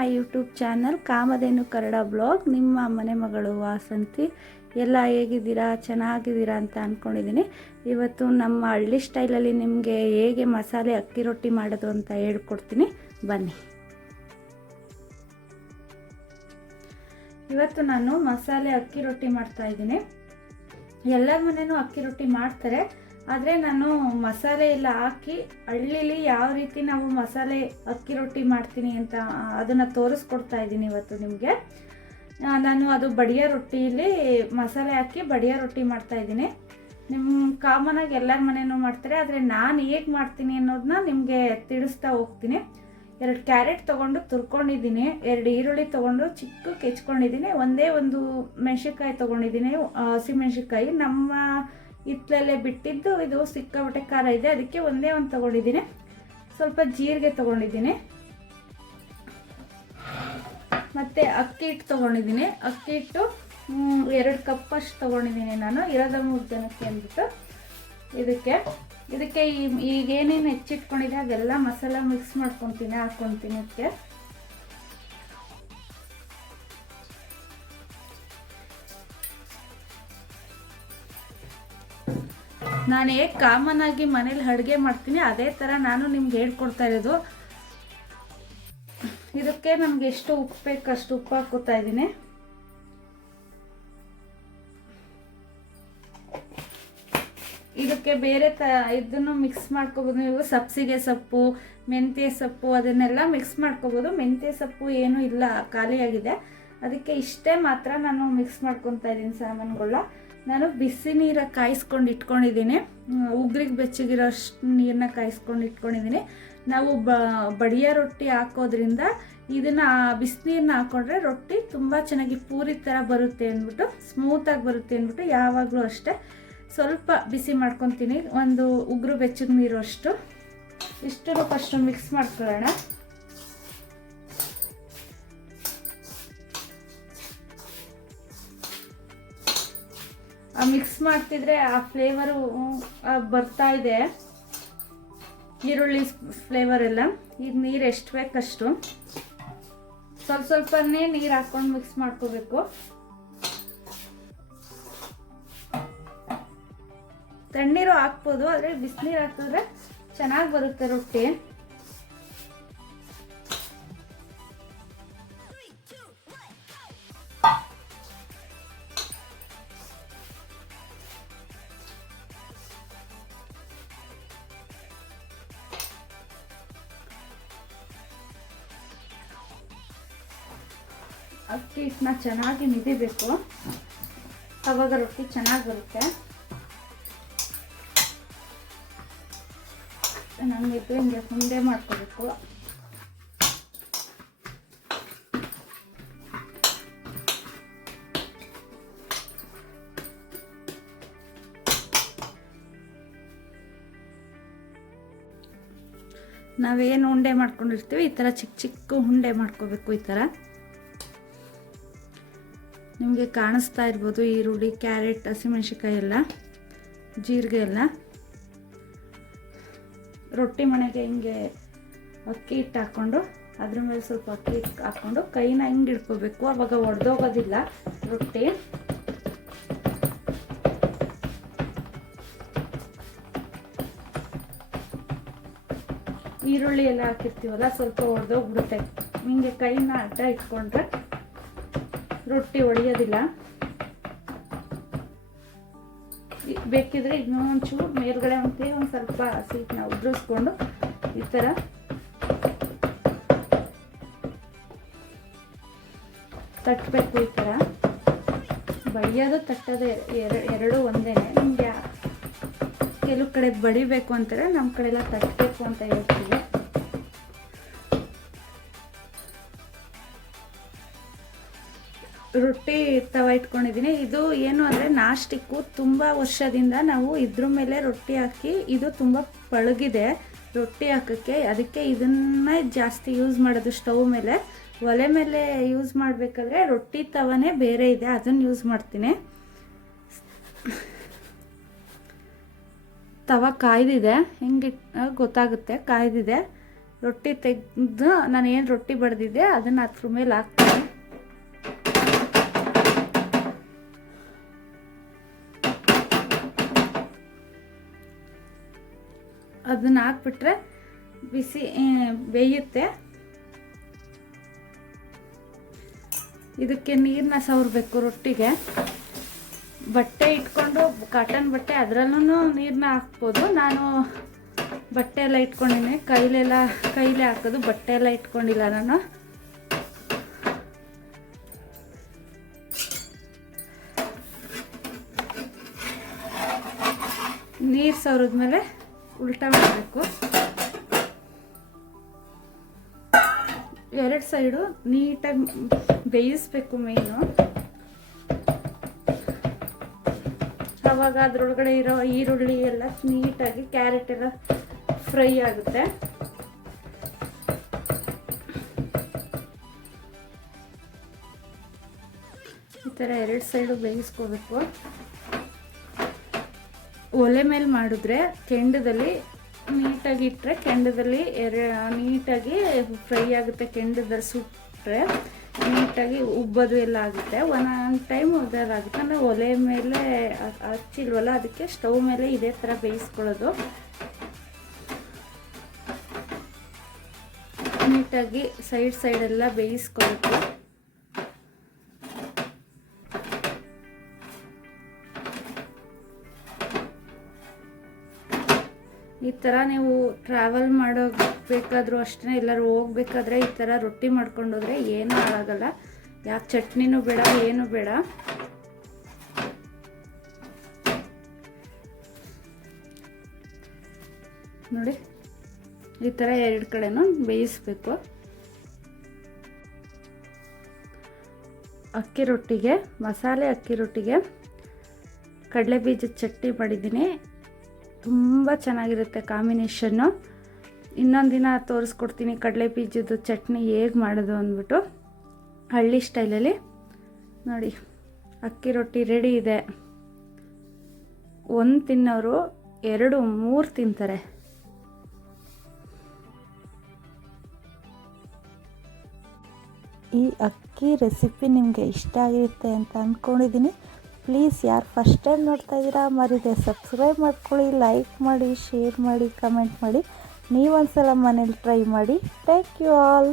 My YouTube channel Kamadhenu Kannada blog. ನಿಮ್ಮ ಮನೆ ಮಗಳು ವಾಸಂತಿ. ಎಲ್ಲ ಹೇಗಿದ್ದೀರಾ? ಚೆನ್ನಾಗಿದ್ದೀರಾ ಅಂತ ಅಂದ್ಕೊಂಡಿದ್ದೀನಿ ಇವತ್ತು ನಮ್ಮ ಹಳ್ಳಿ ಸ್ಟೈಲಲ್ಲಿ ನಿಮಗೆ ಹೇಗೆ ಮಸಾಲೆ ಅಕ್ಕಿ ರೊಟ್ಟಿ ಮಾಡೋದು ಅಂತ ಹೇಳ್ಕೊಡ್ತೀನಿ. ಬನ್ನಿ. ಇವತ್ತು ನಾನು ಮಸಾಲೆ ಅಕ್ಕಿ ರೊಟ್ಟಿ ಮಾಡ್ತಾ ಇದ್ದೀನಿ. ಎಲ್ಲರ ಮನೇನು ಅಕ್ಕಿ ರೊಟ್ಟಿ ಮಾಡ್ತಾರೆ. ಆದರೆ ನಾನು ಮಸಾಲೆ ಎಲ್ಲ ಹಾಕಿ ಹಳ್ಳಿಲಿ ಯಾವ ರೀತಿ ನಾವು ಮಸಾಲೆ ಅಕ್ಕಿ ರೊಟ್ಟಿ ಮಾಡ್ತೀನಿ ಅಂತ ಅದನ್ನು ತೋರಿಸ್ಕೊಡ್ತಾ ಇದ್ದೀನಿ ಇವತ್ತು ನಿಮಗೆ. ನಾನು ಅದು ಬಡಿಯ ರೊಟ್ಟಿಲಿ ಮಸಾಲೆ ಹಾಕಿ ಬಡಿಯ ರೊಟ್ಟಿ ಮಾಡ್ತಾ ಇದ್ದೀನಿ. ನಿಮ್ಮ ಕಾಮನಾಗಿ ಎಲ್ಲರ ಮನೆಯೂ ಮಾಡ್ತಾರೆ, ಆದರೆ ನಾನು ಹೇಗೆ ಮಾಡ್ತೀನಿ ಅನ್ನೋದನ್ನ ನಿಮಗೆ ತಿಳಿಸ್ತಾ ಹೋಗ್ತೀನಿ. ಎರಡು ಕ್ಯಾರೆಟ್ ತೊಗೊಂಡು ತುರ್ಕೊಂಡಿದ್ದೀನಿ, ಎರಡು ಈರುಳ್ಳಿ ತೊಗೊಂಡು ಚಿಕ್ಕ ಕೆಚ್ಕೊಂಡಿದ್ದೀನಿ, ಒಂದೇ ಒಂದು ಮೆಣಸಿನ್ಕಾಯಿ ತೊಗೊಂಡಿದ್ದೀನಿ ಹಸಿಮೆಣ್ಸಿನ್ಕಾಯಿ ನಮ್ಮ ಹಿತ್ತಲಲ್ಲೇ ಬಿಟ್ಟಿದ್ದು ಇದು ಸಿಕ್ಕಾಪಟ್ಟೆ ಖಾರ ಇದೆ. ಅದಕ್ಕೆ ಒಂದೇ ಒಂದು ತಗೊಂಡಿದ್ದೀನಿ. ಸ್ವಲ್ಪ ಜೀರಿಗೆ ತೊಗೊಂಡಿದ್ದೀನಿ. ಮತ್ತು ಅಕ್ಕಿ ಹಿಟ್ಟು ತೊಗೊಂಡಿದ್ದೀನಿ. ಅಕ್ಕಿ ಹಿಟ್ಟು ಎರಡು ಕಪ್ ಅಷ್ಟು ತೊಗೊಂಡಿದ್ದೀನಿ ನಾನು. ಇರೋದ ಮೂರು ಜನಕ್ಕೆ ಅಂದ್ಬಿಟ್ಟು ಇದಕ್ಕೆ. ಇದಕ್ಕೆ ಈ ಈಗೇನೇನು ಹೆಚ್ಚಿಟ್ಕೊಂಡಿದೆ ಅದೆಲ್ಲ ಮಸಾಲ ಮಿಕ್ಸ್ ಮಾಡ್ಕೊತೀನಿ ಹಾಕ್ಕೊತೀನಿ ಅದಕ್ಕೆ ನಾನು ಹೇಗೆ ಕಾಮನ್ ಆಗಿ ಮನೇಲಿ ಅಡುಗೆ ಮಾಡ್ತೀನಿ, ಅದೇ ಥರ ನಾನು ನಿಮ್ಗೆ ಹೇಳ್ಕೊಡ್ತಾ ಇರೋದು. ಇದಕ್ಕೆ ನಮ್ಗೆ ಎಷ್ಟು ಉಪ್ಪು ಬೇಕು ಅಷ್ಟು ಉಪ್ಪು ಹಾಕೋತಾ ಇದ್ದೀನಿ. ಇದಕ್ಕೆ ಬೇರೆ ತ, ಇದನ್ನು ಮಿಕ್ಸ್ ಮಾಡ್ಕೋಬೋದು, ನೀವು ಸಬ್ಸಿಗೆ ಸೊಪ್ಪು, ಮೆಂತ್ಯ ಸೊಪ್ಪು, ಅದನ್ನೆಲ್ಲ ಮಿಕ್ಸ್ ಮಾಡ್ಕೋಬೋದು. ಮೆಂತ್ಯ ಸೊಪ್ಪು ಏನೂ ಇಲ್ಲ, ಖಾಲಿಯಾಗಿದೆ. ಅದಕ್ಕೆ ಇಷ್ಟೇ ಮಾತ್ರ ನಾನು ಮಿಕ್ಸ್ ಮಾಡ್ಕೊತಾ ಇದ್ದೀನಿ ಸಾಮಾನುಗಳ ನಾನು ಬಿಸಿ ನೀರ ಕಾಯಿಸ್ಕೊಂಡು ಇಟ್ಕೊಂಡಿದ್ದೀನಿ. ಉಗ್ರಿಗೆ ಬೆಚ್ಚಗಿರೋಷ್ಟು ನೀರನ್ನ ಕಾಯಿಸ್ಕೊಂಡು ಇಟ್ಕೊಂಡಿದ್ದೀನಿ. ನಾವು ಬ, ಬಡಿಯ ರೊಟ್ಟಿ ಹಾಕೋದ್ರಿಂದ ಇದನ್ನು ಬಿಸಿನೀರನ್ನ ಹಾಕೊಂಡ್ರೆ ರೊಟ್ಟಿ ತುಂಬ ಚೆನ್ನಾಗಿ ಪೂರಿ ಥರ ಬರುತ್ತೆ ಅಂದ್ಬಿಟ್ಟು ಸ್ಮೂತಾಗಿ ಬರುತ್ತೆ ಅಂದ್ಬಿಟ್ಟು ಯಾವಾಗಲೂ ಅಷ್ಟೇ ಸ್ವಲ್ಪ ಬಿಸಿ ಮಾಡ್ಕೊತೀನಿ. ಒಂದು ಉಗುರು ಬೆಚ್ಚಗೆ ನೀರು ಅಷ್ಟು ಇಷ್ಟು ಫಸ್ಟು ಮಿಕ್ಸ್ ಮಾಡ್ಕೊಳ್ಳೋಣ. ಮಿಕ್ಸ್ ಮಾಡ್ತಿದ್ರೆ ಆ ಫ್ಲೇವರು ಬರ್ತಾ ಇದೆ. ಈರುಳ್ಳಿ ಫ್ಲೇವರ್ ಎಲ್ಲ. ಈಗ ನೀರು ಎಷ್ಟು ಬೇಕಷ್ಟು ಸ್ವಲ್ಪ ಸ್ವಲ್ಪನೇ ನೀರು ಹಾಕ್ಕೊಂಡು ಮಿಕ್ಸ್ ಮಾಡ್ಕೋಬೇಕು. ತಣ್ಣೀರು ಹಾಕ್ಬೋದು, ಆದರೆ ಬಿಸಿನೀರು ಹಾಕಿದ್ರೆ ಚೆನ್ನಾಗಿ ಬರುತ್ತೆ ರೊಟ್ಟಿ. ಅಕ್ಕಿ ಹಿಟ್ಟನ್ನ ಚೆನ್ನಾಗಿ ಮಿದಿಬೇಕು. ಅವಾಗ ರೊಟ್ಟಿ ಚೆನ್ನಾಗಿ ಬರುತ್ತೆ. ನಾನು ಇದು ಹಿಂಗೆ ಉಂಡೆ ಮಾಡ್ಕೋಬೇಕು. ನಾವೇನು ಉಂಡೆ ಮಾಡ್ಕೊಂಡಿರ್ತೀವಿ ಈ ಥರ ಚಿಕ್ಕ ಚಿಕ್ಕ ಉಂಡೆ ಮಾಡ್ಕೋಬೇಕು ಈ ಥರ ನಿಮಗೆ ಕಾಣಿಸ್ತಾ ಇರ್ಬೋದು ಈರುಳ್ಳಿ, ಕ್ಯಾರೆಟ್ ಹಸಿಮೆಣ್ಸಿಕಾಯಿ ಎಲ್ಲ, ಜೀರಿಗೆ ಎಲ್ಲ. ರೊಟ್ಟಿ ಮನೆಗೆ ಹಿಂಗೆ ಅಕ್ಕಿ ಹಿಟ್ಟು ಹಾಕ್ಕೊಂಡು, ಅದ್ರ ಮೇಲೆ ಸ್ವಲ್ಪ ಅಕ್ಕಿ ಹಿಟ್ಟು ಹಾಕ್ಕೊಂಡು ಕೈನ ಹಿಂಗೆ ಇಡ್ಕೋಬೇಕು ಅವಾಗ ಒಡೆದೋಗೋದಿಲ್ಲ ರೊಟ್ಟಿ. ಈರುಳ್ಳಿ ಎಲ್ಲ ಹಾಕಿರ್ತೀವಲ್ಲ, ಸ್ವಲ್ಪ ಒಡೆದೋಗ್ಬಿಡುತ್ತೆ. ಹಿಂಗೆ ಕೈನ ಅಡ್ಡ ಇಟ್ಕೊಂಡ್ರೆ ರೊಟ್ಟಿ ಒಡೆಯೋದಿಲ್ಲ. ಬೇಕಿದ್ರೆ ಇನ್ನೊಂಚೂರು ಮೇಲ್ಗಡೆ ಅಂತ ಒಂದು ಸ್ವಲ್ಪ ಸೀಟ್ನ ಉದುರಿಸ್ಕೊಂಡು ಈ ಥರ ತಟ್ಟಬೇಕು ಈ ಥರ ಬಡಿಯೋದು ತಟ್ಟೋದು ಎರಡು ಎರಡು ಒಂದೇ ನಿಮಗೆ ಕೆಲವು ಕಡೆ ಬಡಿಬೇಕು ಅಂತಾರೆ ನಮ್ಮ ಕಡೆ ಎಲ್ಲ ತಟ್ಟಬೇಕು ಅಂತ ಹೇಳ್ತೀವಿ. ರೊಟ್ಟಿ ತವ ಇಟ್ಕೊಂಡಿದ್ದೀನಿ. ಇದು ಏನು ಅಂದರೆ ನಾಷ್ಟಿಕ್ಕು ತುಂಬ ವರ್ಷದಿಂದ ನಾವು ಇದ್ರ ಮೇಲೆ ರೊಟ್ಟಿ ಹಾಕಿ ಇದು ತುಂಬ ಪಳಗಿದೆ. ರೊಟ್ಟಿ ಹಾಕೋಕ್ಕೆ ಅದಕ್ಕೆ ಇದನ್ನೇ ಜಾಸ್ತಿ ಯೂಸ್ ಮಾಡೋದು ಸ್ಟವ್ ಮೇಲೆ. ಒಲೆ ಮೇಲೆ ಯೂಸ್ ಮಾಡಬೇಕಾದ್ರೆ ರೊಟ್ಟಿ ತವನೇ ಬೇರೆ ಇದೆ ಅದನ್ನು ಯೂಸ್ ಮಾಡ್ತೀನಿ. ತವ ಕಾಯ್ದಿದೆ. ಹೆಂಗೆ ಗೊತ್ತಾಗುತ್ತೆ, ಕಾಯ್ದಿದೆ. ರೊಟ್ಟಿ ತೆಗೆದು ನಾನು ಏನು ರೊಟ್ಟಿ ಬಡ್ದಿದ್ದೆ ಅದನ್ನು ಅದ್ರ ಮೇಲೆ ಹಾಕ್ತೀನಿ. ಅದನ್ನು ಹಾಕ್ಬಿಟ್ರೆ ಬಿಸಿ ಬೇಯುತ್ತೆ. ಇದಕ್ಕೆ ನೀರನ್ನ ಸವರಬೇಕು ರೊಟ್ಟಿಗೆ. ಬಟ್ಟೆ ಇಟ್ಕೊಂಡು ಕಾಟನ್ ಬಟ್ಟೆ ಅದರಲ್ಲೂ ನೀರನ್ನ ಹಾಕ್ಬೋದು. ನಾನು ಬಟ್ಟೆ ಎಲ್ಲ ಇಟ್ಕೊಂಡಿನಿ ಕೈಲೆಲ್ಲ, ಕೈಲೇ ಹಾಕೋದು, ಬಟ್ಟೆ ಎಲ್ಲ ಇಟ್ಕೊಂಡಿಲ್ಲ ನಾನು. ನೀರು ಸವರಿದ್ಮೇಲೆ ಉಲ್ಟಾ ಮಾಡಬೇಕು. ಎರಡು ಸೈಡು ನೀಟಾಗಿ ಬೇಯಿಸ್ಬೇಕು ಮೇನು. ಆವಾಗ ಅದರೊಳಗಡೆ ಇರೋ ಈರುಳ್ಳಿ ಎಲ್ಲ ನೀಟಾಗಿ ಕ್ಯಾರೆಟ್ ಎಲ್ಲ ಫ್ರೈ ಆಗುತ್ತೆ. ಈ ಥರ ಎರಡು ಸೈಡು ಬೇಯಿಸ್ಕೋಬೇಕು. ಒಲೆ ಮೇಲೆ ಮಾಡಿದ್ರೆ ಕೆಂಡದಲ್ಲಿ ನೀಟಾಗಿ ಇಟ್ಟರೆ ಕೆಂಡದಲ್ಲಿ ಎರ, ನೀಟಾಗಿ ಫ್ರೈ ಆಗುತ್ತೆ ಕೆಂಡದಲ್ಲಿ ಸುಟ್ಟರೆ ನೀಟಾಗಿ ಉಬ್ಬೋದು ಎಲ್ಲ ಆಗುತ್ತೆ. ಒಂದೊಂದು ಟೈಮ್ ಉದ್ದಾಗುತ್ತೆ ಅಂದರೆ ಒಲೆ ಮೇಲೆ ಹಚ್ಚಿಲ್ವಲ್ಲ, ಅದಕ್ಕೆ ಸ್ಟವ್ ಮೇಲೆ ಇದೇ ಥರ ಬೇಯಿಸ್ಕೊಳ್ಳೋದು. ನೀಟಾಗಿ ಸೈಡ್ ಸೈಡೆಲ್ಲ ಬೇಯಿಸ್ಕೊಬೇಕು ಈ ಥರ ನೀವು ಟ್ರಾವೆಲ್ ಮಾಡೋಬೇಕಾದ್ರೂ ಅಷ್ಟೇ, ಎಲ್ಲರೂ ಹೋಗ್ಬೇಕಾದ್ರೆ ಈ ಥರ ರೊಟ್ಟಿ ಮಾಡ್ಕೊಂಡು ಹೋದರೆ ಏನೂ ಹಾಳಾಗಲ್ಲ. ಯಾಕೆ ಚಟ್ನಿನೂ ಬೇಡ, ಏನೂ ಬೇಡ. ನೋಡಿ, ಈ ಥರ ಎರಡು ಕಡೆನೂ ಬೇಯಿಸ್ಬೇಕು. ಅಕ್ಕಿ ರೊಟ್ಟಿಗೆ, ಮಸಾಲೆ ಅಕ್ಕಿ ರೊಟ್ಟಿಗೆ ಕಡಲೆ ಬೀಜದ ಚಟ್ನಿ ಮಾಡಿದ್ದೀನಿ. ತುಂಬ ಚೆನ್ನಾಗಿರುತ್ತೆ ಕಾಂಬಿನೇಷನ್ನು. ಇನ್ನೊಂದು ದಿನ ತೋರಿಸ್ಕೊಡ್ತೀನಿ ಕಡಲೆ ಬೀಜದ್ದು ಚಟ್ನಿ ಹೇಗೆ ಮಾಡೋದು ಅಂದ್ಬಿಟ್ಟು. ಹಳ್ಳಿ ಸ್ಟೈಲಲ್ಲಿ. ನೋಡಿ, ಅಕ್ಕಿ ರೊಟ್ಟಿ ರೆಡಿ ಇದೆ. ಒಂದು ತಿನ್ನೋರು ಎರಡು, ಮೂರು ತಿಂತಾರೆ. ಈ ಅಕ್ಕಿ ರೆಸಿಪಿ ನಿಮಗೆ ಇಷ್ಟ ಆಗಿರುತ್ತೆ ಅಂತ ಅಂದ್ಕೊಂಡಿದ್ದೀನಿ ಪ್ಲೀಸ್ ಯಾರು ಫಸ್ಟ್ ಟೈಮ್ ನೋಡ್ತಾ ಇದ್ದೀರಾ ಮರಿದೆ ಸಬ್ಸ್ಕ್ರೈಬ್ ಮಾಡ್ಕೊಳ್ಳಿ ಲೈಕ್ ಮಾಡಿ ಶೇರ್ ಮಾಡಿ ಕಮೆಂಟ್ ಮಾಡಿ, ನೀವೊಂದ್ಸಲ ಮನೇಲಿ ಟ್ರೈ ಮಾಡಿ. Thank you all